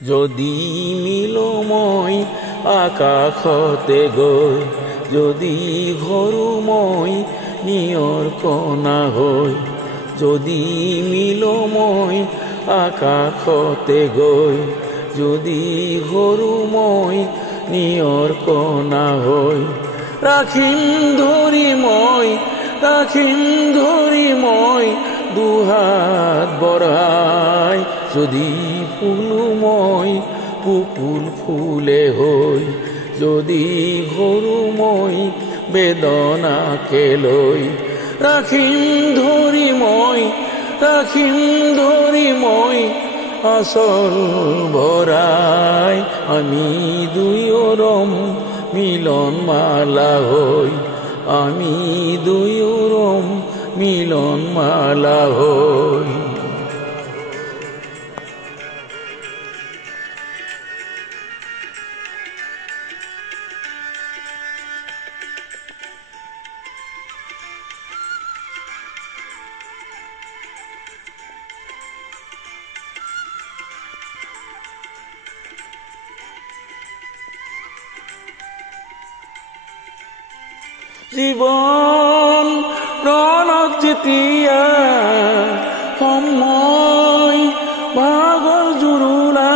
যদি মিলময় আকাশতে গৈ যদি ঘৰুময় নিয়ৰ কণা হৈ যদি মিলময় আকাশতে গৈ যদি ঘৰুময় নিয়ৰ কণা হৈ ৰাখিম ধৰি মই দুহাত বঢ়াই যদি ফুলো মই পুকুল ফুলে হৈ যদি ঘৰু মই বেদনাকে লৈ ৰাখিম ধৰি মই আচল ভৰাই আমি দুয়োৰম মিলন মালা হৈ আমি দুয়োৰম মিলন মালা হৈ জীৱন ৰণত যেতিয়া সময় ভাগৰ জুৰুলা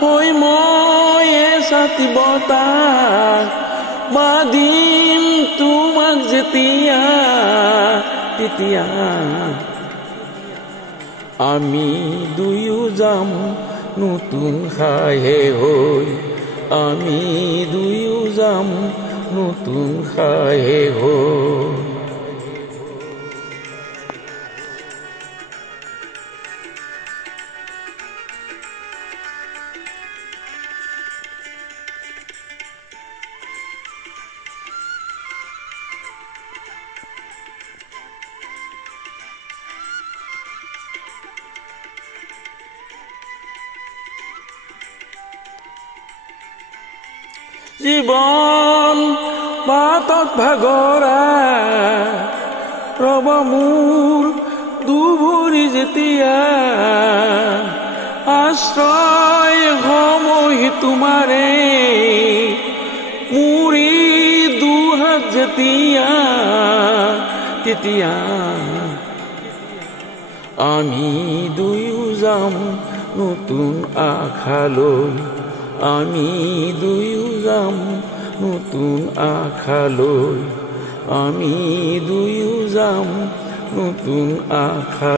হৈ মই ছাতি বতাহ বাদিম তোমাক যেতিয়া তেতিয়া আমি দুয়ো যাম নতুন খাহে হৈ আমি দুয়ো যাম নতুন খাহে হৈ জীৱন বাটত ভাগৰা ৰব মোৰ দুভৰি যেতিয়া আশ্ৰয় সময় তোমাৰে মুৰি দুহাত যেতিয়া তেতিয়া আমি দুয়ো যাম নতুন আশালৈ আমি দুয়ো যাম নতুন আশালৈ আমি দুয়ো যাম নতুন আশা